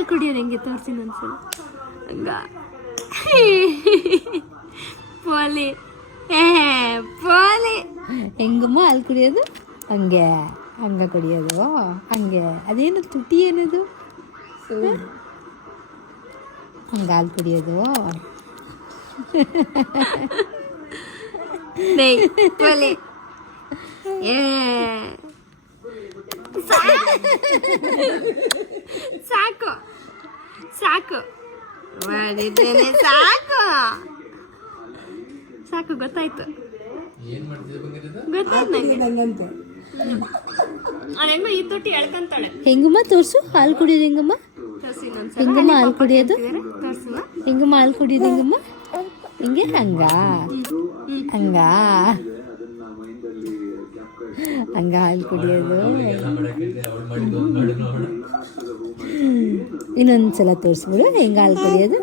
ಹಾಲು ಕುಡಿಯೋದು ಹೆಂಗೆ ತೋರಿಸಿ ಒಂದ್ಸಲ. ಹಂಗ ಪೋಲಿ ಪೋಲಿ ಹೆಂಗಮ್ಮ ಹಾಲು ಕುಡಿಯೋದು? ಹಂಗೆ ಹಂಗ ಕುಡಿಯೋದು ಹಂಗೆ. ಅದೇನು ತುಟಿ ಏನದು? ಹಂಗೆ ಹಾಲು ಕುಡಿಯೋದು. ಪೋಲಿ ಸಾಕು ಸಾಕು ಮಾಡಿದ್ದೇನೆ, ಸಾಕು ಸಾಕು ಗೊತ್ತಾಯ್ತು ಗೊತ್ತಾಯ್ತು ನಂಗೆ. ಹೆಂಗೋ ಈ ತೊಟ್ಟಿ ಎಳ್ಕೊಂತಾಳೆ. ಹೆಂಗಮ್ಮ ತೋರಿಸು ಹಾಲು ಕುಡಿಯೋದು ಹೆಂಗಮ್ಮ? ತೋರಿಸಿ ಇನ್ನೊಂದ್ಸಲ. ಹೆಂಗಮ್ಮ ಹಾಲು ಕುಡಿಯೋದು? ತೋರಿಸುವ. ಹೆಂಗಮ್ಮ ಹಾಲು ಕುಡಿಯೋದು ಹೆಂಗಮ್ಮ? ಹಿಂಗೆ ಹಂಗ ಹಂಗ ಹಂಗ ಹಾಲು ಕುಡಿಯೋದು. ಇನ್ನೊಂದ್ಸಲ ತೋರಿಸ್ಬಿಡು ಹೆಂಗ ಹಾಲು ಕುಡಿಯೋದು.